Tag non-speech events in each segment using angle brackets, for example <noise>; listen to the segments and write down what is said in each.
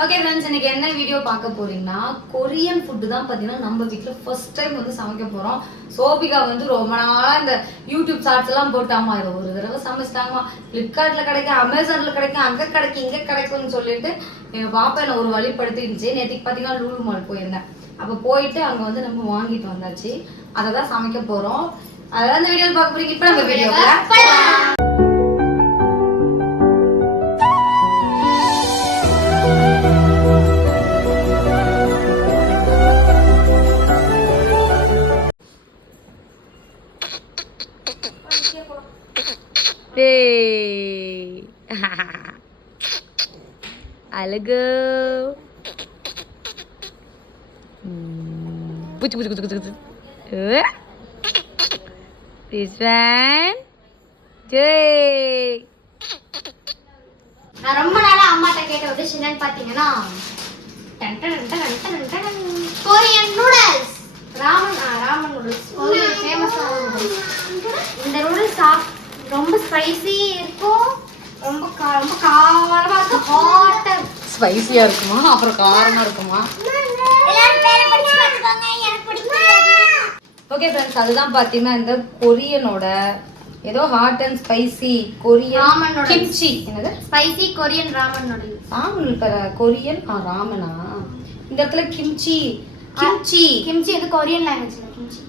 Okay friends இன்னைக்கு என்ன video பார்க்க போறீங்கன்னா கொரியன் ஃபுட்டு தான் பார்த்தீங்கன்னா நம்ம வீட்டில் ஃபர்ஸ்ட் டைம் வந்து சமைக்க போறோம். சோபிகா வந்து ரொம்ப நாளா இந்த யூடியூப் ஷார்ட்ஸ் எல்லாம் போட்டாமா? இதை ஒரு தடவை சமைச்சிட்டாங்கம்மா. ஃப்ளிப்கார்ட்ல கிடைக்கும் அமேசான்ல கிடைக்கும் அங்க கிடைக்கும் இங்க கிடைக்கும்னு சொல்லிட்டு எங்க பாப்பா என்ன ஒரு வழிப்படுத்தி இருந்துச்சு. நேற்றுக்கு பார்த்தீங்கன்னா லூலு மால் போயிருந்தேன். அப்போ போயிட்டு அங்க வந்து நம்ம வாங்கிட்டு வந்தாச்சு. அதை தான் சமைக்க போறோம். அதெல்லாம் இந்த வீடியோவில் பார்க்க போறீங்க. இப்போ நம்ம வீடியோவில் அழகு புச்சு புச்சு புச்சு புச்சு This one. ஜெய் நான் ரொம்ப நாளா அம்மாட்ட கேட்ட ஒரு டிஷ் என்னன்னு பாத்தீங்கன்னா. Korean noodles ramen ramen noodles ஒரு ஃபேமஸான நூடுல்ஸ் இந்த நூடுல்ஸ் சாப் ரொம்ப ஸ்பைசி இருக்கும். ரொம்ப கா- ரொம்ப காரமா இருக்கும். ஹாட்டா ஸ்பைசியா இருக்குமா? அப்புறம் காரமா இருக்குமா? பேரை ஓகே ஃப்ரெண்ட்ஸ் அதுதான் பார்த்தீங்கன்னா இந்த கொரியனோட ஏதோ hot and spicy Korean ramen noodles. Kimchi என்னது? Spicy Korean ramen noodles ramen Korean? ஆ ராமனா? இந்த இடத்துல கிம்ச்சி கிம்ச்சி கிம்ச்சி வந்து கொரியன் லாங்குவேஜ்ல கிம்ச்சி.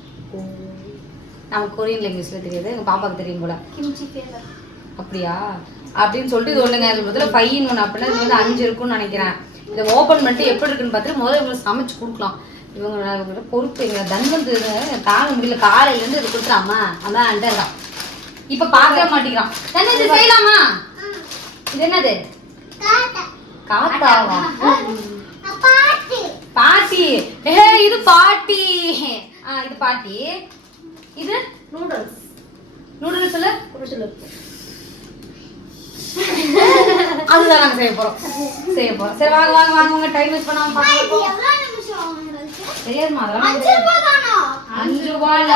நமக்கு கொரியன் லாங்குவேஜ்ல தெரியாது. எங்க பாப்பாக்கு தெரியும் போல. கிம்ச்சி ஃபேவர் அப்படியா? அப்படின்னு சொல்லிட்டு இது ஒண்ணுங்க. அது முதல்ல ஃபைவ் இன் ஒன் அப்படின்னா இது வந்து அஞ்சு இருக்கும்னு நினைக்கிறேன். இதை ஓப்பன் பண்ணிட்டு எப்படி இருக்குன்னு பார்த்துட்டு முதல்ல இவங்களுக்கு சமைச்சு கொடுக்கலாம். இவங்க இவங்க பொறுப்பு எங்க தன்வந்து தாங்க முடியல. காலையில இருந்து இது கொடுத்துறாமா அதான் அண்டர்தான் இப்ப பார்க்கவே மாட்டேங்கிறான். தன்வந்து இது செய்யலாமா? இது என்னது? காத்தாவா? பாட்டி. ஏ இது பாட்டி. ஆ இது பாட்டி. இது நூடுல்ஸ் நூடுல்ஸ் சொல்லு? <laughs> அதுதான் நாங்க செய்ய போறோம். செய்ய போறோம். சரி வாங்க வாங்க வாங்க. உங்க டைம் வேஸ்ட் பண்ணாம பார்க்கலாம் தெரியாதுமா அதெல்லாம். அஞ்சு ரூபாய்ல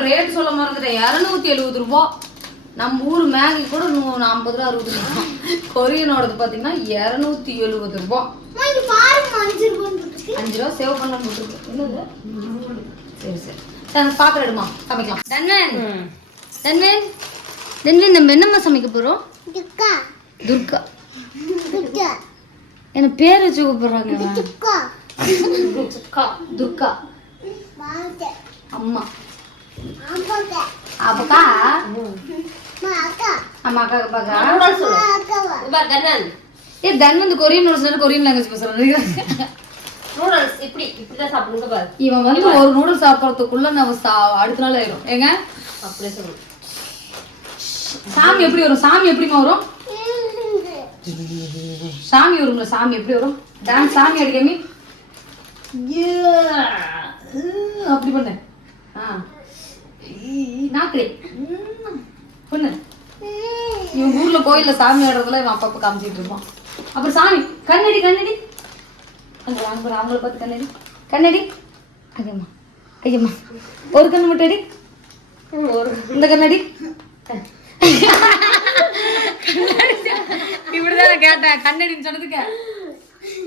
ரேட் சொல்ல மறந்துட்டேன். இரநூத்தி எழுபது ரூபா. நம்ம ஊர் மேகி கூட நூ- ஐம்பது ரூபா அறுபது ரூபா. கொரியனோடது பாத்தீங்கன்னா இரநூத்தி எழுபது ரூபா. அஞ்சு ரூபா சேவ் பண்ண என்னது? சரி சரி. பாத்திரம் எடுமா. சமைக்கலாம். தன்வன் தன்வன் தன்வன் நம்ம என்னம்மா சமைக்க போறோம்? துர்கா. என்ன பேர் வச்சு கூப்பிடுறாங்க துர்கா. அம்மா. அப்பக்கா? அம்மா அக்கா ஏ Dhanvant Korean noodles Korean language பேசுறாங்க நூடுல்ஸ் இப்படி இப்படிதான் சாப்பிடுங்க பாரு இவன் வந்து ஒரு நூடுல்ஸ் சாப்பிட்றதுக்குள்ள நம்ம அடுத்த நாள் ஆயிரும். ஏங்க? அப்படியே சொல்லணும். சாமி எப்படி வரும்? சாமி எப்படிமா வரும்? சாமி வரும்ல சாமி எப்படி வரும்? டான்ஸ் சாமி அடிக்காமி அப்படி பண்ணு. ஆ. ஈ, நாக்குடி பண்ணு. இவன் ஊர்ல கோயில்ல சாமி ஆடுறதுல இவன் அப்பப்ப காமிச்சிட்டு இருப்பான். அப்புறம் சாமி கண்ணடி கண்ணடி. அந்த வாங்க அவங்கள பார்த்து கண்ணடி. கண்ணடி. ஐயம்மா ஐயம்மா ஒரு கண்ணு மட்டும் அடி. ஒரு இந்த கண்ணாடி. இப்படிதான் நான் கேட்டேன். கண்ணடின்னு சொன்னதுக்கு.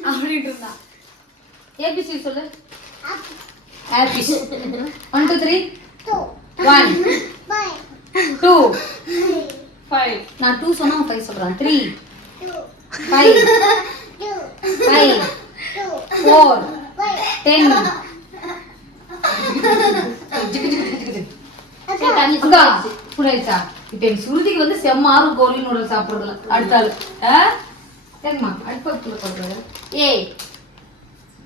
அப்படின்ட்டு இருந்தா ஏபிசி சொல்லு. Office one two three one two five நான் டூ சொன்னா ஃபைவ் சொல்றேன். Three five five four ten புரியாச்சா இப்ப என் சுருதிக்கு வந்து செம்மாறும் கோழி நூடல் சாப்பிடுறதுல. அடுத்த ஆளு. ஆ? சரிம்மா அடுப்பத்துல போடுறது ஏ.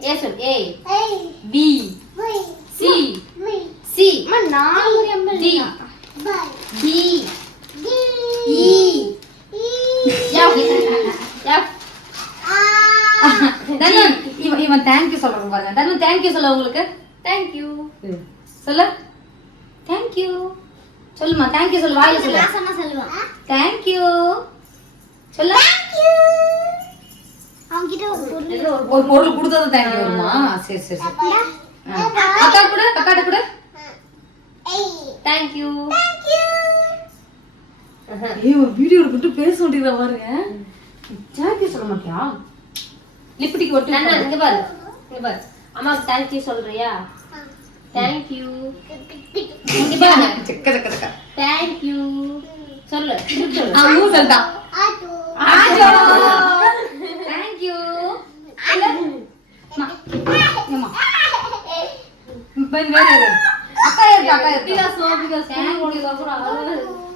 ஏ சொல். A. B. C. C. D. D. E Dhanan இவன் இவன் தேங்க்யூ சொல்றான் பாருங்க. தனன் தேங்க்யூ சொல்ல உங்களுக்கு? தேங்க் யூ சொல்ல. தேங்க்யூ சொல்லுமா தேங்க்யூ சொல்லு வாயில சொல்லு. தேங்க்யூ சொல்ல. ஒரு பொருள். கொடுத்தது தேங்க்யூ வருமா? சரி சரி சரி. ஆ. அக்கா கூட அக்காட்ட கூட. தேங்க் யூ ஏய் ஒரு வீடியோ எடுத்துட்டு பேச மாட்டேங்கிற பாருங்க. தேங்க்யூ சொல்ல மாட்டியா? லிப்டிக் ஒட்டி. நான் இங்க பாரு. இங்க பாரு. அம்மாக்கு தேங்க்யூ சொல்றியா? தேங்க்யூ இங்க பாரு செக்க செக்க செக்க தேங்க்யூ சொல்லு. திருப்பி சொல்லு. ஆ மூ சொல்லிட்டான் தேங்க்யூ.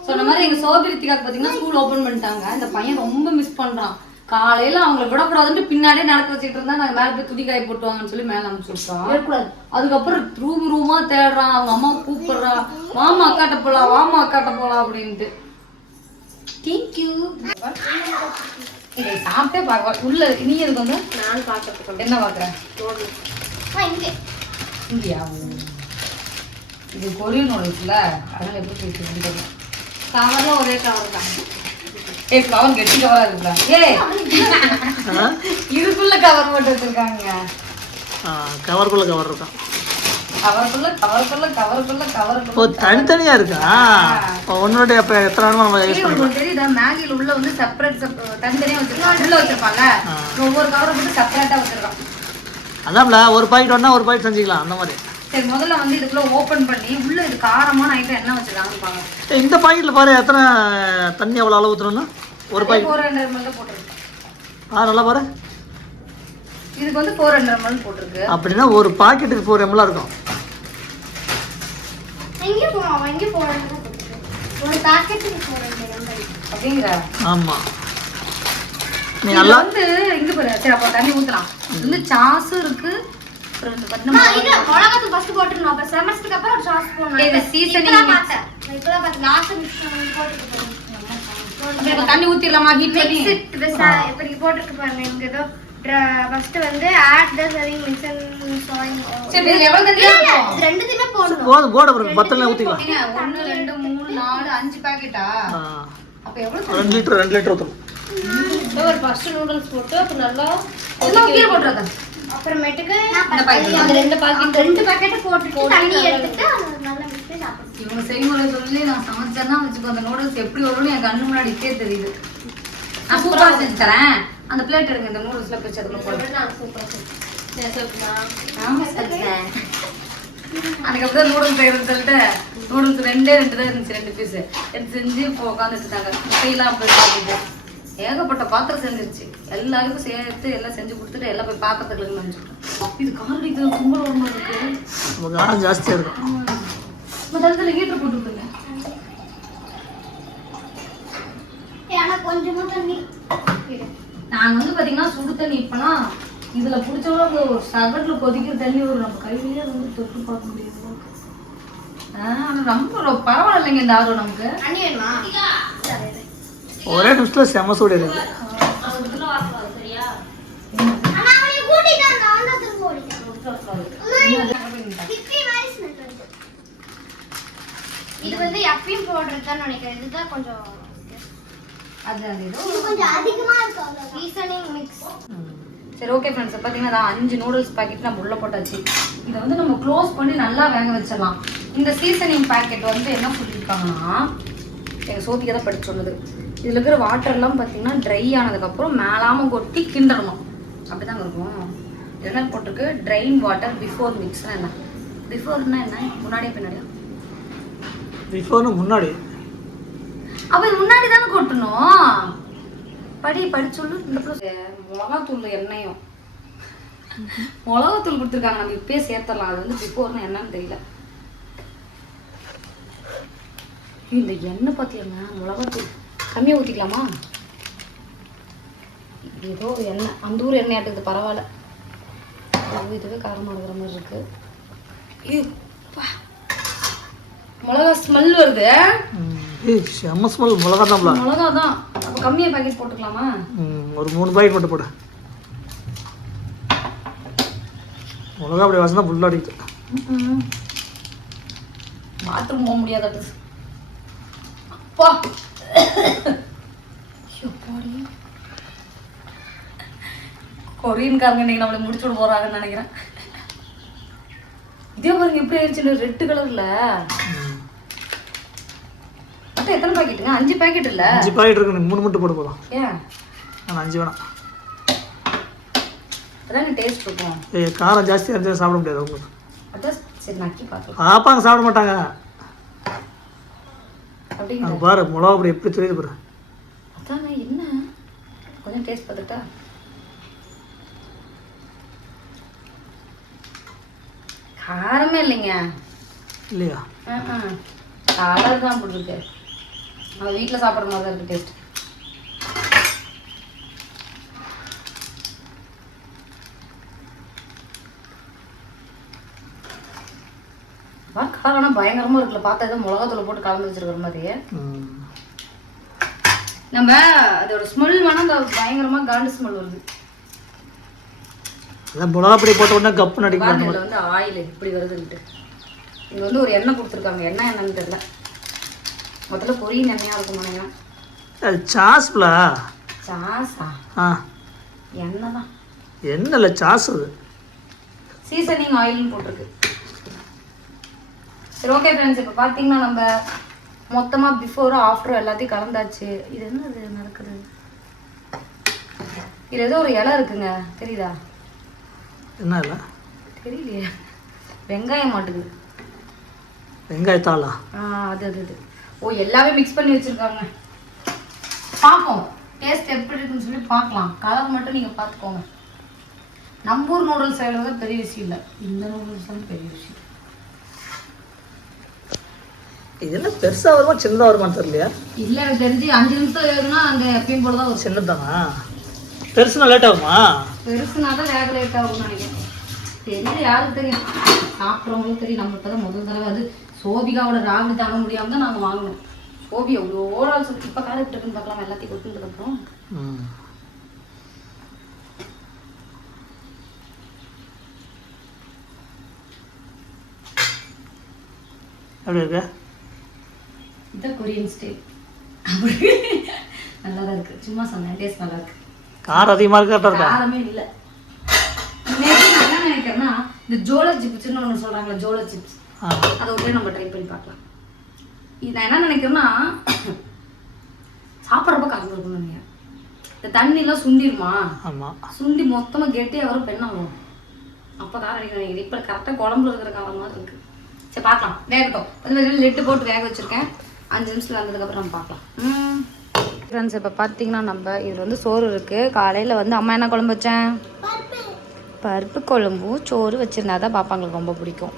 சொன்ன மாதிரி எங்க சோபி ரித்திகாக்கு பாத்தீங்கன்னா ஸ்கூல் ஓபன் பண்ணிட்டாங்க. இந்த பையன் ரொம்ப மிஸ் பண்றான். காலையில அவங்களை விடக்கூடாதுன்னு பின்னாடியே நடக்க வச்சுட்டு இருந்தா நாங்க மேல போய் துணி காய போட்டுவாங்கன்னு சொல்லி மேல அனுப்பிச்சு விட்டோம் இருக்கக்கூடாது. அதுக்கப்புறம் ரூம் ரூமா தேடுறான். அவங்க அம்மா கூப்பிடுறான் மாமா அக்காட்ட போலாம். மாமா அக்காட்ட போலாம். அப்படின்ட்டு. தேங்க்யூ சாப்பிட்டே பார்க்க உள்ள நீ எதுக்கு வந்து? நான் பார்க்கறதுக்கு என்ன பாக்குற ரோடு இங்கே. இந்தியா இது கொரியன் நூடுல்ஸ்ல அதனால எப்படி பேசுறதுன்னு தெரியல கவர்ல ஒரே கவர் தான். ஏய் கவர் கெட்டி கவரா இருக்குல்ல ஏய் இதுக்குள்ள கவர் போட்டு வச்சிருக்காங்க கவருக்குள்ள கவர் இருக்கான் கவருக்குள்ள கவருக்குள்ள கவருக்குள்ள ஓ தனித்தனியா இருக்கா? இப்போ ஒன்னோட அப்போ எத்தனை நம்ம யூஸ் தெரியுதா? மேகில உள்ள வந்து செப்பரேட் தனித்தனியா வச்சிருக்காங்க உள்ள வச்சிருப்பாங்க ஒவ்வொரு கவரை போட்டு செப்பரேட்டா வச்சிருக்கான். அதான்ல ஒரு பாக்கெட் ஒன்றா ஒரு பாக்கெட் செஞ்சுக்கலாம் அந்த மாதிரி. சரி முதல்ல வந்து இதுக்குள்ள ஓபன் பண்ணி உள்ள இது காரமான ஐட்டம் என்ன வச்சிருக்காங்கன்னு பாருங்க இந்த பாக்கெட்டில் பாரு எத்தனை தண்ணி எவ்வளோ அளவு ஊற்றணும்னா ஒரு பாக்கெட். ஃபோர் ஹண்ட்ரட் எம்எல் போட்டிருக்கு. ஆ நல்லா பாரு. இதுக்கு வந்து ஃபோர் ஹண்ட்ரட் எம்எல் போட்டிருக்கு. அப்படின்னா ஒரு பாக்கெட்டுக்கு ஃபோர் எம்எல்லாம் இருக்கும். எங்கே அவன் எங்கே போகிறான்னு ஒரு பாக்கெட்டுக்கு போகிறேன் அப்படிங்கிற? ஆமாம் நீ நல்லா வந்து இங்க பாரு சரி அப்ப தண்ணி ஊத்தலாம். இது வந்து சாஸும் இருக்கு அப்புறம் இந்த பாத்தீங்கன்னா இது மிளகாத்தூள் ஃபர்ஸ்ட் போட்டுருணும் அப்ப செமஸ்டருக்கு அப்புறம் ஒரு சாஸ் போடணும். இப்பதான் mix. பார்த்தேன். இப்பதான் பார்த்தேன். லாஸ்ட் மிக்ஸ் பண்ணி போட்டுட்டு அப்ப இப்ப தண்ணி ஊத்திடலாமா ஹீட் பண்ணி? இப்ப நீங்க போட்டுருக்கு பாருங்க ஏதோ ஃபர்ஸ்ட் வந்து add the mix and soil சரி இதுல எவ்வளவு தண்ணி இருக்கும் இது ரெண்டுத்தையுமே போடணும். போதும் போட பிறகு பத்தில் பாக்கெட்டா அப்ப எவ்வளவு லிட்டர் ரெண்டு லிட்டர் ஊற்றணும் ஒரு ஃபர்ஸ்ட் நூடுல்ஸ் போட்டு அப்புறம் நல்லா எல்லாம் கீழே போட்டுறதா. அப்புறமேட்டுக்கு அந்த ரெண்டு பாக்கெட் ரெண்டு பாக்கெட் போட்டுட்டு தண்ணி எடுத்துட்டு இவங்க செய்முறை சொல்லி நான் சமைச்சேன்னா வச்சுக்கோ அந்த நூடுல்ஸ் எப்படி வரும்னு என் கண்ணு முன்னாடி இப்பயே தெரியுது. நான் சூப்பரா செஞ்சு தரேன் அந்த பிளேட் எடுங்க இந்த நூடுல்ஸ்ல பிடிச்சி அதுக்குள்ள போடுங்க நான் சூப்பரா செஞ்சேன். ஆமா செஞ்சேன் அதுக்கப்புறம் நூடுல்ஸ் செய்யறதுன்னு சொல்லிட்டு நூடுல்ஸ் ரெண்டே ரெண்டு தான் இருந்துச்சு ரெண்டு பீஸ் எடுத்து செஞ்சு இப்போ உட்காந்துட்டு இருந்தாங்க முட்டையெல்லாம் போய் சாப்பிட்டு ஏகப்பட்ட பாத்திரம் செஞ்சிருச்சு. எல்லாருக்கும் சேர்த்து எல்லாம் செஞ்சு கொடுத்துட்டு எல்லாம் போய் பாத்திரத்துக்கு நினைச்சுட்டோம் இது காரடி கும்பல் ஒரு மாதிரி இருக்கு? காரம் ஜாஸ்தியாக இருக்கும். முதல்ல ஹீட்டர் போட்டு விட்டுருங்க ஏன்னா கொஞ்சமா தண்ணி. நாங்க வந்து பாத்தீங்கன்னா சுடு தண்ணி இப்பெல்லாம் இதுல பிடிச்சவங்க ஒரு சகட்ல கொதிக்கிற தண்ணி ஒரு நம்ம கையிலேயே வந்து தொட்டு பார்க்க முடியாது ஆஹ் ஆனா ரொம்ப பரவாயில்லைங்க இந்த ஆர்வம் நமக்கு. தண்ணி வேணுமா? ஒரே நிமிஷத்தில் செம சூடு வருது. இது வந்து எப்பயும் போடுறதுதான் நினைக்கிறேன். இதுதான் கொஞ்சம் அது அது ஏதோ இது கொஞ்சம் அதிகமா இருக்கும் சீசனிங் மிக்ஸ் சரி ஓகே ஃப்ரெண்ட்ஸ் பார்த்தீங்கன்னா அஞ்சு நூடுல்ஸ் பாக்கெட் நம்ம உள்ள போட்டாச்சு. இதை வந்து நம்ம க்ளோஸ் பண்ணி நல்லா வேக வச்சிடலாம். இந்த சீசனிங் பாக்கெட் வந்து என்ன சொல்லியிருக்காங்கன்னா எங்கள் தான் படிச்சு சொன்னது. இதில் இருக்கிற வாட்டர்லாம் பார்த்தீங்கன்னா ட்ரை ஆனதுக்கப்புறம் மேலாமல் கொட்டி கிண்டணும் அப்படிதாங்க இருக்கும். என்ன போட்டிருக்கு. ட்ரைன் வாட்டர் பிஃபோர் மிக்ஸ்னா என்ன? பிஃபோர்னா என்ன? முன்னாடியே பின்னாடியா? பிஃபோர்னு முன்னாடி அப்ப இது முன்னாடி தானே கொட்டணும். படி படிச்சொல்லு இந்த பிள்ளை மிளகாத்தூள் எண்ணெயும். மிளகாத்தூள் கொடுத்துருக்காங்க. நம்ம இப்பயே சேர்த்தலாம் அது வந்து பிஃபோர்னு என்னன்னு தெரியல. இந்த எண்ணெய் பார்த்தியாங்க மிளகாத்தூள். கம்மியாக ஊற்றிக்கலாமா ஏதோ ஒரு எண்ணெய் அந்த ஊர் எண்ணெய் ஆட்டுக்குது பரவாயில்ல. இது இதுவே காரமாக இருக்கிற மாதிரி இருக்கு. ஐயோப்பா. மிளகா ஸ்மெல் வருது. செம்ம ஸ்மெல் மிளகா தான்ல மிளகா தான். அப்போ கம்மியாக பாக்கெட் போட்டுக்கலாமா? ஒரு மூணு பாக்கெட் மட்டும் போடு. மிளகா அப்படி வாசனா ஃபுல்லாக அடிக்குது. பாத்ரூம் போக முடியாத அப்பா. கொரியன்காரங்க இன்னைக்கு நம்மளை முடிச்சு விட போறாங்கன்னு நினைக்கிறேன். இதே பாருங்க எப்படி ஆயிடுச்சு ரெட் கலர்ல மொத்தம் எத்தனை பாக்கெட்டுங்க அஞ்சு பாக்கெட் இல்ல? அஞ்சு பாக்கெட் இருக்கு மூணு மட்டும் போட போதும். ஏன்? நான் அஞ்சு வேணாம். அதான் டேஸ்ட் இருக்கும். ஏய் காரம் ஜாஸ்தியாக இருந்தால் சாப்பிட முடியாது உங்களுக்கு. அதான் சரி நக்கி பார்க்கலாம் பாப்பாங்க சாப்பிட மாட்டாங்க. அப்படிங்கிற. அங்கே பாரு மிளகா அப்படி எப்படி தெரியுது பாரு. அதானே என்ன? கொஞ்சம் டேஸ்ட் பார்த்துட்டா? காரமே இல்லைங்க. இல்லையா? கலர் தான் போட்டிருக்கு. நம்ம வீட்டில் சாப்பிட்ற மாதிரி தான் இருக்கு டேஸ்ட் காரம் ஆனால் பயங்கரமாக இருக்குல்ல. பார்த்தா ஏதோ மிளகாத்தூள் போட்டு கலந்து வச்சிருக்கிற மாதிரியே. நம்ம அதோட ஸ்மெல் வேணா அந்த பயங்கரமா காண்டு ஸ்மெல் வருது. அதான் மிளகா பொடி போட்ட உடனே கப்பு நடிக்க பாருங்க இதுல வந்து ஆயில் இப்படி வருதுன்ட்டு. இங்க வந்து ஒரு எண்ணெய் கொடுத்துருக்காங்க. எண்ணெய் என்னன்னு தெரியல. முதல்ல பொரியின் எண்ணெயா இருக்கும் அது சாஸ்ல? சாஸா? ஆ. எண்ணெய் தான். என்ன இல்லை சாஸ் அது. சீசனிங் ஆயில்னு போட்டிருக்கு. சரி ஓகே ஃப்ரெண்ட்ஸ் இப்போ பார்த்தீங்கன்னா நம்ம மொத்தமாக பிஃபோரும் ஆஃப்டரும் எல்லாத்தையும் கலந்தாச்சு. இது என்னது நடக்குது? இது ஏதோ ஒரு இலை இருக்குங்க. தெரியுதா? என்ன இல்லை தெரியலையே. வெங்காயம் மாட்டுக்குது வெங்காயத்தாளா? ஆ அது அது அது. ஓ எல்லாமே மிக்ஸ் பண்ணி வச்சிருக்காங்க. பார்ப்போம் டேஸ்ட் எப்படி இருக்குன்னு சொல்லி பார்க்கலாம் கலர் மட்டும் நீங்கள் பார்த்துக்கோங்க நம்ம ஊர் நூடுல்ஸ் செய்கிறது பெரிய விஷயம் இல்லை. இந்த நூடுல்ஸ் வந்து பெரிய விஷயம். இது என்ன பெருசாக வருமா சின்னதாக வருமான்னு தெரியலையா? இல்லை எனக்கு தெரிஞ்சு அஞ்சு நிமிஷம் வேகுனா அந்த எப்பயும் போல தான் வரும். சின்னதானா? பெருசுனா லேட் ஆகுமா? பெருசுனா தான் வேக லேட் ஆகும்னு நினைக்கிறேன். தெரியல யாருக்கு தெரியும். சாப்பிட்றவங்களுக்கு தெரியும். நம்ம இப்போ தான் முதல் தடவை அது சோபிகாவோட ராகு தாங்க முடியாம தான் நாங்கள் வாங்கினோம். சோபி எவ்வளோ நாள் சொல்லி இப்போ காலை இருக்குன்னு பார்க்கலாம். எல்லாத்தையும் கொட்டுனதுக்கப்புறம் ம். எப்படி இருக்கு? இதான் கொரியன் ஸ்டைல். நல்லா தான் இருக்கு. சும்மா சொன்னேன் டேஸ்ட் நல்லா இருக்கு காரம் அதிகமாக இருக்கா காரமே இல்லை. நான் என்ன நினைக்கிறேன்னா இந்த ஜோலா சிப்ஸ்னு ஒன்று சொல்றாங்களே ஜோலா சிப்ஸ் அதை ஒன்றே நம்ம ட்ரை பண்ணி பார்க்கலாம். இது நான் என்ன நினைக்கிறேன்னா சாப்பிட்றப்ப கலந்து இருக்கணும்னு நினைக்கிறேன். இந்த தண்ணிலாம் சுண்டிருமா? ஆமாம் சுண்டி மொத்தமாக கெட்டியாக வரும் பெண்ணாகும். அப்போ காரம் அடிக்கணும் நினைக்கிறேன் இப்போ கரெக்டாக குழம்புல இருக்கிற காரம் மாதிரி இருக்கு. சரி பார்க்கலாம். வேகட்டும். கொஞ்சம் லெட்டு போட்டு வேக வச்சிருக்கேன். அஞ்சு நிமிஷத்தில் வந்ததுக்கப்புறம் நம்ம பார்க்கலாம். ஃப்ரெண்ட்ஸ் இப்போ பார்த்தீங்கன்னா நம்ம இது வந்து சோறு இருக்குது காலையில் வந்து அம்மா என்ன குழம்பு வச்சேன் பருப்பு குழம்பும் சோறு வச்சுருந்தா தான் பாப்பாங்களுக்கு ரொம்ப பிடிக்கும்.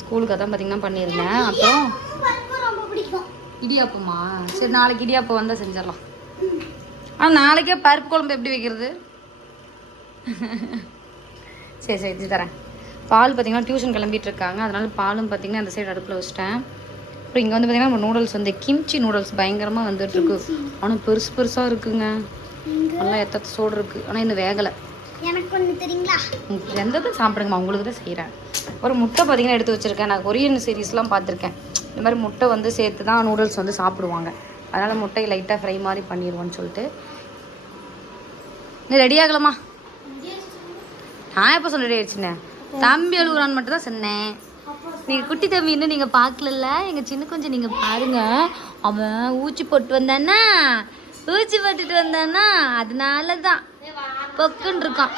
ஸ்கூலுக்கு அதான் பார்த்தீங்கன்னா பண்ணியிருந்தேன். அப்புறம் இடியாப்பமா? சரி நாளைக்கு இடியாப்பம் வந்தால் செஞ்சிடலாம். ஆனால் நாளைக்கே பருப்பு குழம்பு எப்படி வைக்கிறது? சரி சரி தரேன். பால் பார்த்தீங்கன்னா டியூஷன் கிளம்பிட்டு இருக்காங்க. அதனால பாலும் பார்த்தீங்கன்னா அந்த சைடு அடுப்பில் வச்சிட்டேன். அப்புறம் இங்கே வந்து பார்த்தீங்கன்னா நம்ம நூடுல்ஸ் வந்து கிம்ச்சி நூடுல்ஸ் பயங்கரமாக வந்துட்டு இருக்கு ஆனால் பெருசு பெருசாக இருக்குங்க. நல்லா எத்தத்தை சோடு இருக்குது ஆனால் இன்னும் வேகலை. எனக்கு ஒன்று தெரியுங்களா? எந்ததும் சாப்பிடுங்கம்மா. உங்களுக்கு தான் செய்கிறேன் ஒரு முட்டை பார்த்தீங்கன்னா எடுத்து வச்சுருக்கேன். நான் கொரியன் சீரீஸ்லாம் பார்த்துருக்கேன். இந்த மாதிரி முட்டை வந்து சேர்த்து தான் நூடுல்ஸ் வந்து சாப்பிடுவாங்க. அதனால் முட்டையை லைட்டாக ஃப்ரை மாதிரி பண்ணிடுவோன்னு சொல்லிட்டு. நீ ரெடி ஆகலாமா நான் எப்போ சொல்ல ரெடி ஆயிடுச்சுண்ணே தம்பி அழுகுறான்னு மட்டும் தான் சொன்னேன். நீங்கள் குட்டி தம்பி இன்னும் நீங்கள் பார்க்கலல்ல? எங்கள் சின்ன கொஞ்சம் நீங்கள் பாருங்க. அவன் ஊச்சி போட்டு வந்தானா? ஊச்சி போட்டுட்டு வந்தானா? அதனால தான் பொக்குன்னு இருக்கான்.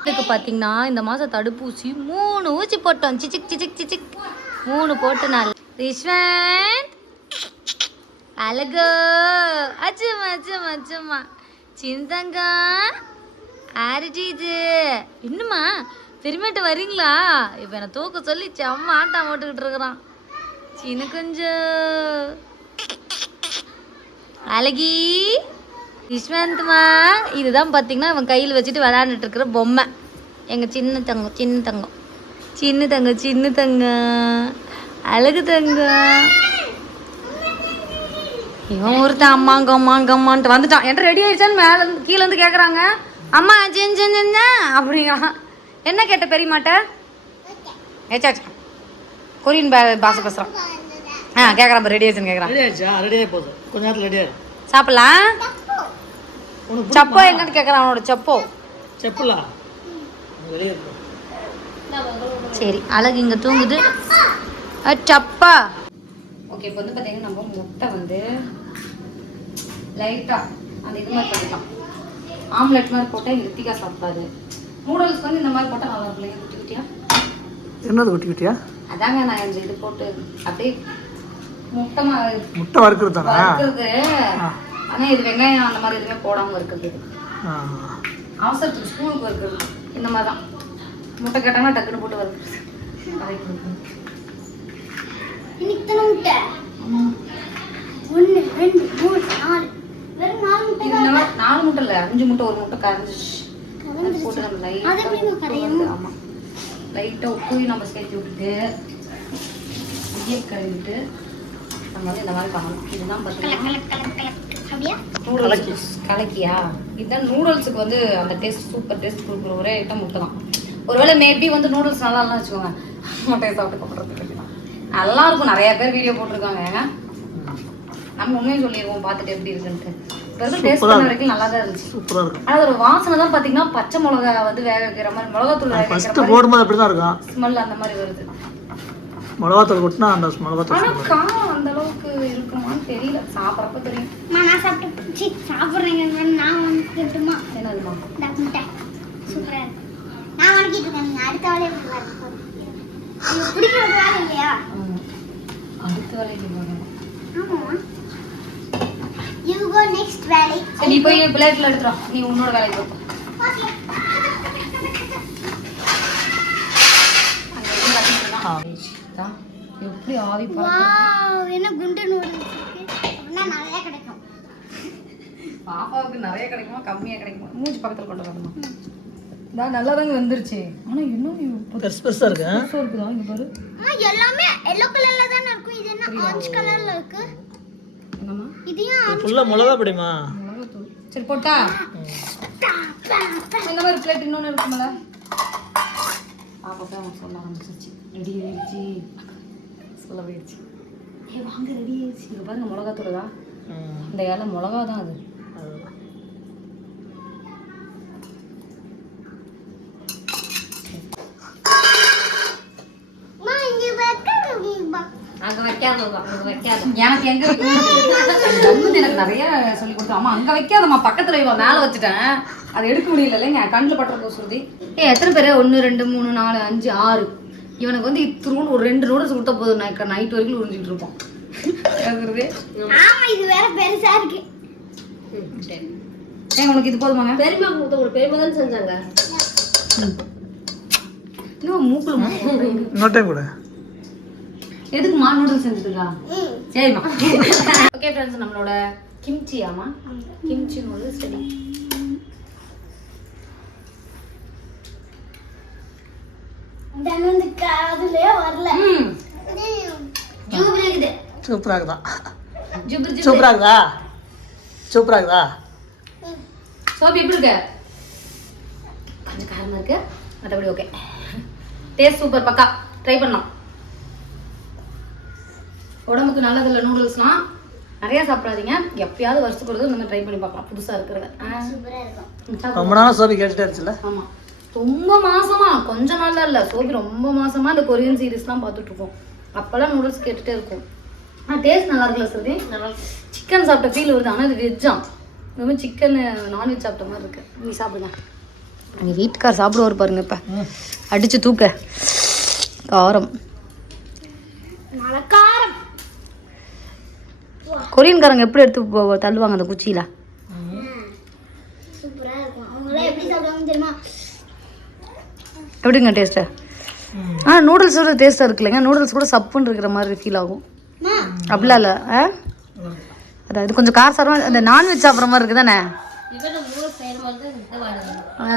இதுக்கு பார்த்தீங்கன்னா இந்த மாதம் தடுப்பூசி மூணு ஊச்சி போட்டோம். சிச்சிக் சிச்சிக் சிச்சிக். மூணு போட்டு நாள் ரிஷ்வந்த்! அழகோ! அச்சுமா அச்சுமா அச்சுமா சிந்தங்கா ஆரிஜி இது இன்னுமா பெருமைட்ட வரீங்களா? இப்போ என்னை தூக்க சொல்லி செம்ம ஆட்டம் போட்டுக்கிட்டு இருக்கிறான். சின்ன கொஞ்சம். அழகி. விஸ்வந்த்மா இதுதான் பார்த்தீங்கன்னா அவன் கையில் வச்சுட்டு விளையாண்டுட்டு இருக்கிற பொம்மை. எங்கள் சின்ன தங்கம் சின்ன தங்கம். சின்ன தங்கம் சின்ன தங்கம். அழகு தங்கம். இவன் ஒருத்தன் அம்மாங்க அம்மாங்க அம்மான்ட்டு வந்துட்டான். என்கிட்ட ரெடி ஆயிடுச்சான்னு மேலே கீழே இருந்து கேட்குறாங்க அம்மா செஞ்சு செஞ்சா அப்படிங்கிறான். என்ன கேட்ட பெரியமாட்ட ஏச்சாச்சா. கொரியன் பா பாஷை பேசுகிறான் ஆ கேட்குறான் ரெடி ஆயிடுச்சுன்னு கேட்குறான் ரெடி ஆயிடுச்சா? ரெடி ஆகி போகுது. கொஞ்ச நேரத்தில் ரெடி ஆயிடும் சாப்பிடலாம் சப்போ எங்கன்னு கேட்குறான் அவனோட சப்போ. செப்பலா? வெளியே இருக்கும் சரி அழகு இங்கே தூங்குது. சப்பா. ஓகே இப்போ வந்து பார்த்தீங்கன்னா நம்ம முட்டை வந்து லைட்டாக அந்த இது மாதிரி பண்ணிக்கலாம். ஆம்லெட் மாதிரி போட்டால் ரித்திகா சாப்பிடாது நூடுல்ஸ் வந்து இந்த மாதிரி போட்டால் நல்லா இருக்கும் இல்லையா? குட்டி குட்டியா? என்னது குட்டி குட்டியா? அதாங்க நான் இந்த இது போட்டு அப்படியே முட்டமா முட்டை வறுக்கிறது தானே? வறுக்கிறது. ஆனா இது வெங்காயம் அந்த மாதிரி எதுவுமே போடாம இருக்குது. அவசரத்துக்கு ஸ்கூலுக்கு வறுக்கிறது. இந்த மாதிரி தான். முட்டை கேட்டாங்கன்னா டக்குன்னு போட்டு வறுக்கிறது. கலக்கி கொடுக்கணும். இன்னைக்கு தானே முட்டை? ஒன்று ரெண்டு மூணு நாலு. வெறும் நாலு முட்டை இது இந்த மாதிரி நாலு முட்டை இல்லை அஞ்சு முட்டை ஒரு முட்டை கரைஞ்சிச்சு போட்டு நம்ம லைட்டாக கரையும்? ஆமா. லைட்டாக உப்பையும் நம்ம சேர்த்து விட்டுட்டு இடியை கழுவிட்டு நம்ம வந்து இந்த மாதிரி பண்ணணும். இதுதான் பார்த்தீங்கன்னா கலக்கியா? இதுதான் நூடுல்ஸுக்கு வந்து அந்த டேஸ்ட் சூப்பர் டேஸ்ட் கொடுக்குற ஒரே ஐட்டம் முட்டை தான். ஒருவேளை மேபி வந்து நூடுல்ஸ் நல்லா இல்லைன்னு வச்சுக்கோங்க. முட்டையை சாப்பிட்டு போடுறதுக்கு நல்லா இருக்கும். நிறைய பேர் வீடியோ போட்டிருக்காங்க. நம்ம உண்மையை சொல்லிடுவோம் பார்த்துட்டு எப்படி இருக்குன்ட்டு. இப்போ டேஸ்ட் பண்ண வரைக்கும் நல்லா தான் இருந்துச்சு. சூப்பரா இருக்கும் ஆனால் ஒரு வாசனை தான் பார்த்தீங்கன்னா பச்சை மிளகா வந்து வேக வைக்கிற மாதிரி மிளகாத்தூள் வேக ஃபர்ஸ்ட் வைக்கிற மாதிரி போடும்போது அப்படி தான் இருக்கும் ஸ்மெல் அந்த மாதிரி வருது. மிளகாத்தூள் கொட்டினா அந்த மிளகாத்தூள் ஆனா காரம் அந்த அளவுக்கு இருக்குமான்னு தெரியல. சாப்பிட்றப்ப தெரியும். அம்மா, நான் சாப்பிட்டு சி சாப்பிட்றேங்க. நான் வந்துட்டுமா என்னதுமா? இந்த முட்டை. சூப்பரா இருக்கு. நான் வணக்கிட்டு இருக்கேன். நீங்க அடுத்த வேலையை பாருங்க உங்களுக்கு பிடிக்கிற வேலை இல்லையா. அடுத்த வேலைக்கு போகணும். ஆமாம்மா யூ கோ நெக்ஸ்ட் வேலை நீ போய் பிளேட்ல எடுத்துரும் நீ உன்னோட வேலைக்கு போ. எப்படி ஆவி. வாவ் என்ன குண்டு நூடுல்ஸ் இருக்கு? நிறைய கிடைக்கும். பாப்பாவுக்கு நிறைய கிடைக்குமா? கம்மியா கிடைக்குமா? மூஞ்சி பக்கத்துல கொண்டு வரணுமா? நான் நல்லா தாங்க வந்துருச்சு. ஆனா இன்னும் பெருசு பெருசா இருக்கு? புதுசா இருக்குதா? இங்க பாரு. எல்லாமே எல்லோ கலர்ல தானே இருக்கும். இது என்ன ஆரஞ்சு கலர்ல இருக்கு? என்னம்மா இதையும் ஃபுல்லா மிளகா பிடிமா மிளகாத்தூள் சரி போட்டா? இந்த மாதிரி பிளேட் இன்னொன்று இருக்கும்ல? பாப்பா போய் அவன் சொல்ல ஆரம்பிச்சிருச்சு ரெடி ஆயிடுச்சு. சொல்ல போயிடுச்சு. ஏ வாங்க ரெடி ஆயிடுச்சு. இங்க பாருங்க மிளகாத்தூள் தான். இந்த இலை மிளகா தான் அது அம்மா இங்க வைக்க அங்க வைக்காதவங்க அங்க வைக்காத எனக்கு எங்க வைக்கணும் எனக்கு நிறைய சொல்லி கொடுத்தா அம்மா அங்க வைக்காதம்மா பக்கத்துல மேல வச்சுட்டேன். அதை எடுக்க முடியல இல்லைங்க கண்ணில் பட்டுற சுருதி. ஏ எத்தனை பேர்? ஒன்று ரெண்டு மூணு நாலு அஞ்சு ஆறு. இவனுக்கு வந்து இத்திரூன்னு ஒரு ரெண்டு நூடுல்ஸ் கொடுத்தா போதும். நைட் நைட் வரைக்கும் உறிஞ்சிட்டு கேக்குறது? ஆமா இது வேற பெருசா இருக்கு. ஏங்க உனக்கு இது போதுமாங்க? பெரியமா கொடுத்த உங்களுக்கு பெரியமா தானே செஞ்சாங்க. இன்னும் மூக்குல டைம் கூட. எதுக்குமா நூடுல்ஸ் செஞ்சுட்டுக்கா? ம். சரிம்மா. <laughs> ஓகே ஃப்ரெண்ட்ஸ் நம்மளோட கிம்ச்சி ஆமா கிம்ச்சி நூடுல்ஸ் ரெடி தன் வந்து அதுலயே வரல. ம். ஜூபில் இருக்குது சூப்பரா இருக்குதா. ஜிபு ஜிபு சூப்பரா இருக்குதா சூப்பரா இருக்குதா சோபி எப்படி இருக்கு? கொஞ்சம் காரமா இருக்கு. மற்றபடி ஓகே டேஸ்ட் சூப்பர் பக்கா. ட்ரை பண்ணலாம். உடம்புக்கு நல்லதில்ல நூடுல்ஸ்லாம் நிறைய சாப்பிடாதீங்க. எப்பயாவது வருஷத்துக்கு ஒரு மாதிரி ட்ரை பண்ணி பார்க்கலாம். புதுசா இருக்கிறத. ரொம்ப நாளா சோபி கேட்டுட்டே இருந்துச்சுல ஆமா. ரொம்ப மாசமா கொஞ்ச நாள்ல இல்ல. சோபி ரொம்ப மாசமா இந்த கொரியன் சீரிஸ்லாம் பார்த்துட்டு இருக்கோம் அப்பெல்லாம் நூடுல்ஸ் கேட்டுட்டே இருக்கும். ஆனா டேஸ்ட் நல்லா இருக்குல்ல சரி நல்லா சிக்கன் சாப்பிட்ட ஃபீல் வருது. ஆனால் இது வெஜ்ஜாம் ரொம்ப சிக்கன் நான்வெஜ் சாப்பிட்ட மாதிரி இருக்கு. நீ சாப்பிடுங்க. எங்கள் வீட்டுக்கார் சாப்பிடுவார் பாருங்க இப்போ. அடிச்சு தூக்க. காரம். காரம் கொரியன்காரங்க எப்படி எடுத்து தள்ளுவாங்க அந்த குச்சியில? எப்படிங்க டேஸ்ட்டு ஆ நூடுல்ஸ் கூட டேஸ்ட்டாக இருக்குல்லங்க. நூடுல்ஸ் கூட சப்புன்னு இருக்கிற மாதிரி ஃபீல் ஆகும். அம்மா அப்படிலாம் இல்லை ஆ? அதாவது கொஞ்சம் காரசாரமாக அந்த நான்வெஜ் சாப்பிட்ற மாதிரி இருக்குது தானே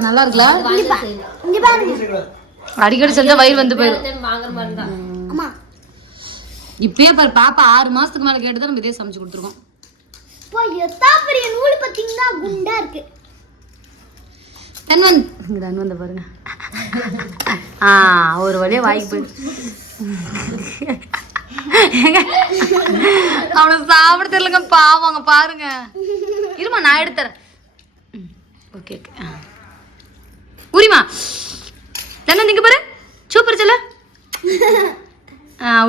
நல்லா இருக்குல்ல? அடிக்கடி செஞ்சால் வயிறு வந்து போயிடும் இப்பயே பாரு பாப்பா ஆறு மாசத்துக்கு மேல கேட்டு தான் நம்ம இதே சமைச்சு கொடுத்துருக்கோம். இப்போ எத்தா பெரிய நூல் பார்த்தீங்கன்னா குண்டா இருக்கு. தன்வந்த். இங்க தன்வந்த பாருங்க. ஆ ஒரு வழியா வாய்க்கு போயிடு ஏங்க, அவனுக்கு சாப்பிட தெரியலங்க பாவங்க பாருங்க. இருமா நான் எடுத்துறேன். Okay okay. உரிமா. தன்வந்த் இங்க பாரு. சூப்பர் செல்ல.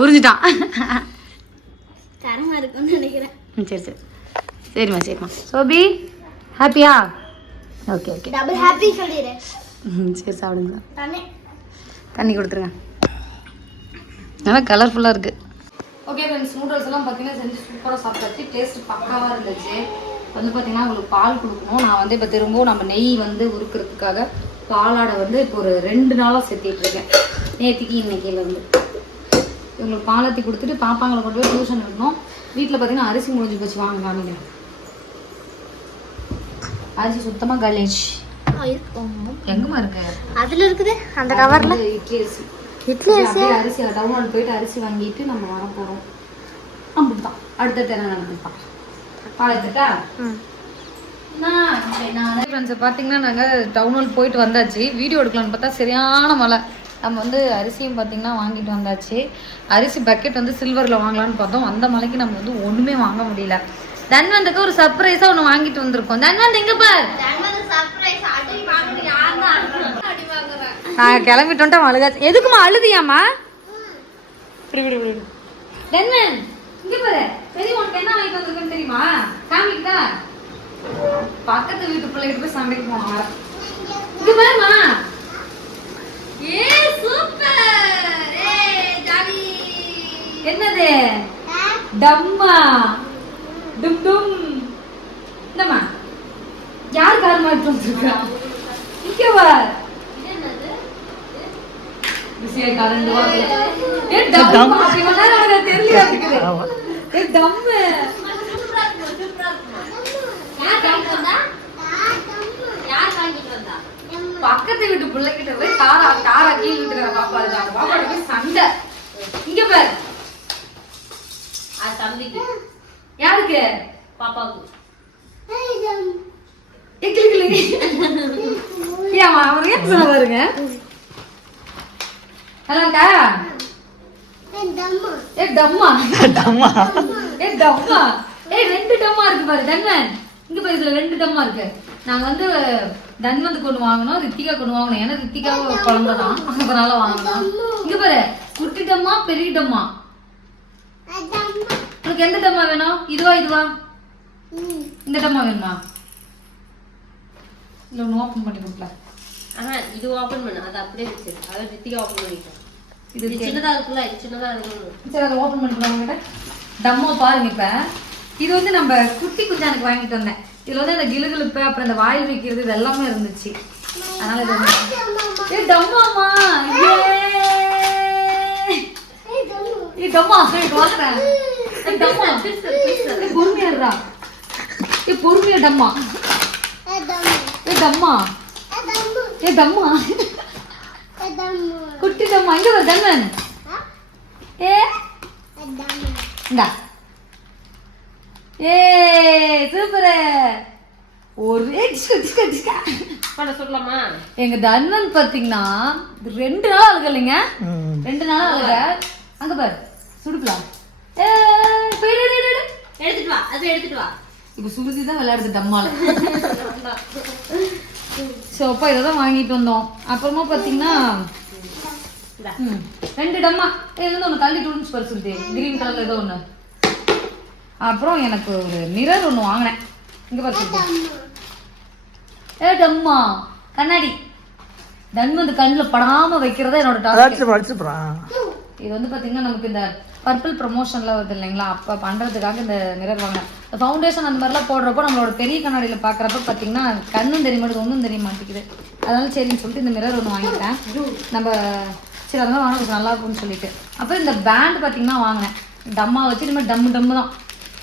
உறிஞ்சிட்டான் தரமா இருக்கும்னு நினைக்கிறேன். ம், சரி சரி. சரிம்மா சரிம்மா. சோபி ஹாப்பியா? Okay okay. டபுள் ஹாப்பி சொல்லிடுறேன் ம், சரி சாப்பிடுங்க. தண்ணி. கொடுத்துருங்க. நல்லா கலர்ஃபுல்லாக இருக்கு. ஓகே ஃப்ரெண்ட்ஸ் நூடுல்ஸ் எல்லாம் பார்த்தீங்கன்னா செஞ்சு சூப்பராக சாப்பிட்டாச்சு. டேஸ்ட் பக்காவாக இருந்துச்சு. வந்து பார்த்தீங்கன்னா உங்களுக்கு பால் கொடுக்கணும். நான் வந்து இப்போ திரும்பவும் நம்ம நெய் வந்து உருக்கிறதுக்காக பாலாடை வந்து இப்போ ஒரு ரெண்டு நாளாக சேர்த்திட்டு இருக்கேன். நேத்திக்கு இன்னைக்கில இருந்து இவங்களுக்கு பாலாத்தி கொடுத்துட்டு பாப்பாங்களை கொண்டு போய் டியூஷன் இருக்கணும் வீட்டில் பார்த்தீங்கன்னா அரிசி முடிஞ்சு போச்சு. வாங்க காமிக்கிறேன் அரிசி சுத்தமாக கலேஜ் எங்கம்மா இருக்கு? அதுல இருக்குது. அந்த கவர்ல இட்லி அரிசி. இட்லி அரிசி அரிசி டவுன் போயிட்டு அரிசி வாங்கிட்டு நம்ம வர போறோம். அப்படிதான் அடுத்த தினம் நடந்துதான் பாலத்துட்டா ஃப்ரெண்ட்ஸை பார்த்தீங்கன்னா நாங்கள் டவுன் ஹால் போயிட்டு வந்தாச்சு. வீடியோ எடுக்கலாம்னு பார்த்தா சரியான மழை. நம்ம வந்து அரிசியும் பார்த்தீங்கன்னா வாங்கிட்டு வந்தாச்சு. அரிசி பக்கெட் வந்து சில்வரில் வாங்கலாம்னு பார்த்தோம். அந்த மலைக்கு நம்ம வந்து ஒன்றுமே வாங்க முடியல. தன்வந்துக்கு ஒரு சர்ப்ரைஸாக ஒன்று வாங்கிட்டு வந்திருக்கோம். தன்வந்த் எங்கே பார். நான் கிளம்பிட்டோன்ட்டு அழுகாச்சு எதுக்குமா அழுதியாம்மா? இப்படி இப்படி இப்படி தென்னன் இங்க பாரு. சரி உனக்கு என்ன வாங்கிட்டு வந்திருக்குன்னு தெரியுமா? காமிக்கிட்டா பக்கத்து வீட்டு பிள்ளைகிட்ட போய் சண்டைக்கு இங்க பாருமா என்னது? டம்மா. டும் டும். இந்தம்மா. யார் கார் மாட்டு வந்திருக்கா இங்க கரண்ட் ஏ டம் அப்படி வந்தா எனக்கு தெரியல இருக்குது ஏ டம் பக்கத்து வீட்டு பிள்ளைகிட்ட போய் தாரா தாரா கீழ் வீட்டுக்கிற பாப்பா இருக்கா அந்த பாப்பா போய் சண்டை. இங்க பாரு. அது தம்பிக்கு. யாருக்கு? பாப்பாவுக்கு. பாருங்க. நல்லா இருக்கா ஏ டம்மா. டம்மா. ஏ டம்மா. ஏ ரெண்டு டம்மா இருக்கு பாரு தன்வன். இங்க பாரு இதுல ரெண்டு டம்மா இருக்கு. நாங்க வந்து தன்வந்த் கொண்டு வாங்கணும் ரித்திகா கொண்டு வாங்கணும். ஏன்னா ரித்திகா குழந்தை தான். அதனால வாங்கணும் இங்க பாரு குட்டி டம்மா பெரிய டம்மா உனக்கு எந்த டம்மா வேணும்? இதுவா இதுவா? இந்த டம்மா வேணுமா? இல்ல ஒன்று ஓப்பன் பண்ணி கொடுக்கல ஆஹா இது ஓபன் பண்ணு. அது அப்படியே வச்சிரு அதை ரித்திகா ஓபன் பண்ணிட்டோம் இது இது சின்னதா இருக்குல்ல இது சின்னதா இருக்கணும். சரி அதை ஓப்பன் பண்ணிக்கலாம் கிட்ட டம்மோ பாருங்க இப்ப. இது வந்து நம்ம குட்டி குஞ்சானுக்கு வாங்கிட்டு வந்தேன். இதில் வந்து அந்த கிளுகிழுப்பு அப்புறம் இந்த வாயில் வைக்கிறது இது எல்லாமே இருந்துச்சு. அதனால இது ஏ டம்மாமா ஏ! ஏ டம்மா! சரி வாங்குறேன் ஏ டம்மா! ஏ பொறுமையா இருடா. ஏ பொறுமையா டம்மா. ஏ டம்மா. ஏ டம்மா. குட்டி டம்மா. இங்க வர தன்வன் ஏ? இந்தா. ஏ சூப்பர் ஒரே டிஸ்கா டிஸ்கா டிஸ்கா. பண்ண சொல்லலாமா? எங்க தன்வன் பாத்தீங்கன்னா இது ரெண்டு நாள் அழுக இல்லைங்க. ரெண்டு நாள் அழுக அங்க பாரு. சுடுக்கலாம். எடுத்துட்டு வா அது எடுத்துட்டு வா. இப்ப சுருதி தான் விளையாடுது டம்மால ஸோ அப்போ இதை தான் வாங்கிட்டு வந்தோம். அப்புறமா பார்த்தீங்கன்னா ரெண்டு டம்மா. இது வந்து ஒன்று தள்ளி டூன்ஸ் பர் சுருதி கிரீன் கலர்ல ஏதோ ஒன்று அப்புறம் எனக்கு ஒரு மிரர் ஒன்று வாங்கினேன். இங்கே பார்த்து ஏ டம்மா கண்ணாடி. தன் வந்து கண்ணில் படாம வைக்கிறதா என்னோட போறான் இது வந்து பார்த்தீங்கன்னா நமக்கு இந்த பர்பிள் ப்ரமோஷன்ல வருது இல்லைங்களா? அப்போ பண்ணுறதுக்காக இந்த மிரர் வாங்கினேன். ஃபவுண்டேஷன் அந்த மாதிரிலாம் போடுறப்போ நம்மளோட பெரிய கண்ணாடியில் பார்க்குறப்ப பார்த்தீங்கன்னா கண்ணும் தெரிய மாட்டேங்குது ஒன்றும் தெரிய மாட்டேங்குது. அதனால சரின்னு சொல்லிட்டு இந்த மிரர் ஒன்று வாங்கிட்டேன். நம்ம சரி அதெல்லாம் வாங்க நல்லா இருக்கும்னு சொல்லிட்டு. அப்புறம் இந்த பேண்ட் பார்த்தீங்கன்னா வாங்கினேன். டம்மா வச்சு இந்த மாதிரி டம்மு டம்மு தான்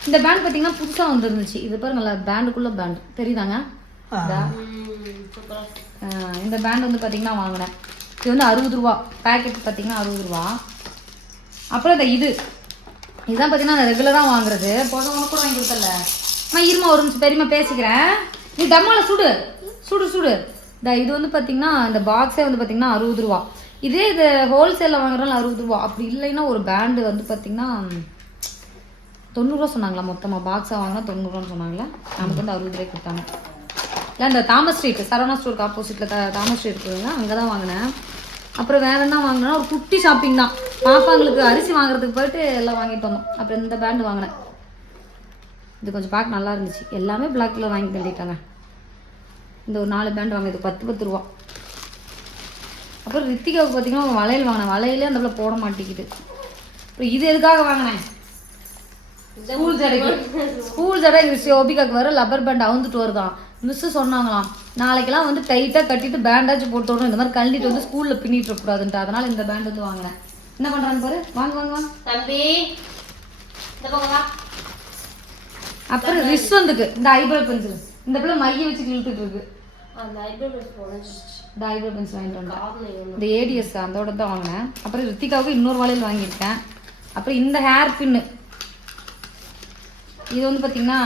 இந்த பேண்ட் பார்த்தீங்கன்னா புதுசாக வந்துருந்துச்சு. இது பாரு நல்லா பேண்டுக்குள்ள பேண்ட் தெரியுதாங்க? இந்த பேண்ட் வந்து பார்த்தீங்கன்னா வாங்கினேன். இது வந்து அறுபது ரூபா. பேக்கெட் பார்த்தீங்கன்னா அறுபது ரூபா. அப்புறம் இந்த இது. இதுதான் பார்த்தீங்கன்னா நான் ரெகுலராக வாங்குறது. போன உனக்கு கூட வாங்கி கொடுத்தல. நான் இருமா ஒரு நிமிஷம் பெரியமா பேசிக்கிறேன். நீ டம்மால சுடு. சுடு சுடு. இந்த இது வந்து பார்த்தீங்கன்னா இந்த பாக்ஸே வந்து பார்த்தீங்கன்னா அறுபது ரூபா. இதே இது ஹோல்சேலில் வாங்குறதுல அறுபது ரூபா. அப்படி இல்லைன்னா ஒரு பேண்டு வந்து பார்த்தீங்கன்னா தொண்ணூறுரூவா சொன்னாங்களா? மொத்தமாக பாக்ஸாக வாங்கினா தொண்ணூறுரூவான்னு சொன்னாங்களா? நமக்கு வந்து அறுபது ரூபாய் கொடுத்தாங்க. இல்லை இந்த தாமஸ் ஸ்ட்ரீட் சரவணா ஸ்டோருக்கு ஆப்போசிட்டில் த தாமஸ் ஸ்ட்ரீட் இருக்குதுங்க அங்கே தான் வாங்கினேன். அப்புறம் வேற என்ன வாங்கினேன் ஒரு குட்டி ஷாப்பிங் தான். பாப்பாங்களுக்கு அரிசி வாங்குறதுக்கு போயிட்டு எல்லாம் வாங்கிட்டு வந்தோம். அப்புறம் இந்த பேண்டு வாங்கினேன். இது கொஞ்சம் பார்க்க நல்லா இருந்துச்சு. எல்லாமே பிளாக்கில் வாங்கி தள்ளிட்டாங்க இந்த ஒரு நாலு பேண்ட் வாங்கினது பத்து பத்து ரூபா. அப்புறம் ரித்திகாவுக்கு பார்த்தீங்கன்னா வளையல் வாங்கினேன். வளையலே அந்த போட மாட்டேங்குது. அப்புறம் இது எதுக்காக வாங்கினேன்? ஸ்கூல் ஜடைக்கு ஸ்கூல் ஜடை மிஸ் ஓபிகாக்கு வர லப்பர் பேண்ட் அவுந்துட்டு வருதான். மிஸ் சொன்னாங்களாம். நாளைக்கெல்லாம் வந்து டைட்டாக கட்டிட்டு பேண்டாச்சும் போட்டு இந்த மாதிரி கழட்டிட்டு வந்து ஸ்கூலில் பின்னிட்டு இருக்கக்கூடாதுன்ட்டு. அதனால இந்த பேண்ட் வந்து வாங்கினேன் என்ன பண்ணுறான்னு பாரு? வாங்க வாங்க வாங்க. தம்பி அப்புறம் ரிஸ் வந்துக்கு இந்த ஐப்ரோ பென்சில் இந்த பிள்ளை மைய வச்சு இழுத்துட்டு இருக்கு. அந்த ஐப்ரோ பென்சில் வாங்கிட்டு வந்தேன். இந்த ஏடிஎஸ் அதோட தான் வாங்கினேன். அப்புறம் ரித்திகாவுக்கு இன்னொரு வளையல் வாங்கியிருக்கேன். அப்புறம் இந்த ஹேர் பின்னு இது வந்து பார்த்தீங்கன்னா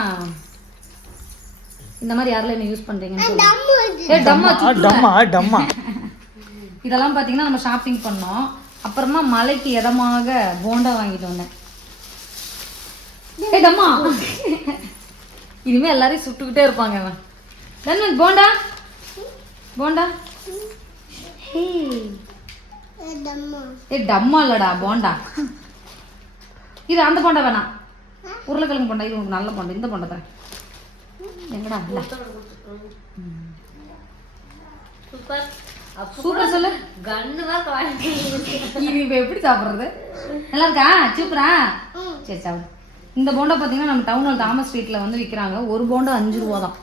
இந்த மாதிரி யாரெல்லாம் என்ன யூஸ் பண்ணுறீங்கன்னு டம்மா டம்மா டம்மா இதெல்லாம் பார்த்தீங்கன்னா நம்ம ஷாப்பிங் பண்ணோம். அப்புறமா மலைக்கு இதமாக போண்டா வாங்கிட்டு வந்தேன். ஏ டம்மா <laughs> இனிமே எல்லாரையும் சுட்டுக்கிட்டே இருப்பாங்க அவன் தன்வந்த் போண்டா? போண்டா. ஏ டம்மா இல்லடா போண்டா. இது அந்த போண்டா வேணாம். உருளைக்கிழங்கு போண்டா இது உனக்கு நல்ல போண்டா இந்த போண்டா தரேன். எங்கடா? சூப்பர். சூப்பர் சொல்லு. குவாலிட்டி இது இப்போ எப்படி சாப்பிட்றது? நல்லா இருக்கா? சூப்பரா? சரி சாப்பிடு. இந்த போண்டா பார்த்தீங்கன்னா நம்ம டவுனில் தாமஸ் ஸ்ட்ரீட்டில் வந்து விற்கிறாங்க ஒரு போண்டா அஞ்சு ரூபா தான்.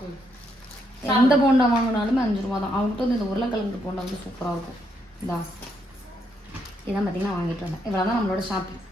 எந்த போண்டா வாங்கினாலுமே அஞ்சு ரூபா தான். அவங்ககிட்ட வந்து இந்த உருளைக்கிழங்கு போண்டா வந்து சூப்பராக இருக்கும். இதா இதான் பார்த்தீங்கன்னா வாங்கிட்டு வந்தேன். இவ்வளோ தான் நம்மளோட ஷாப்பிங்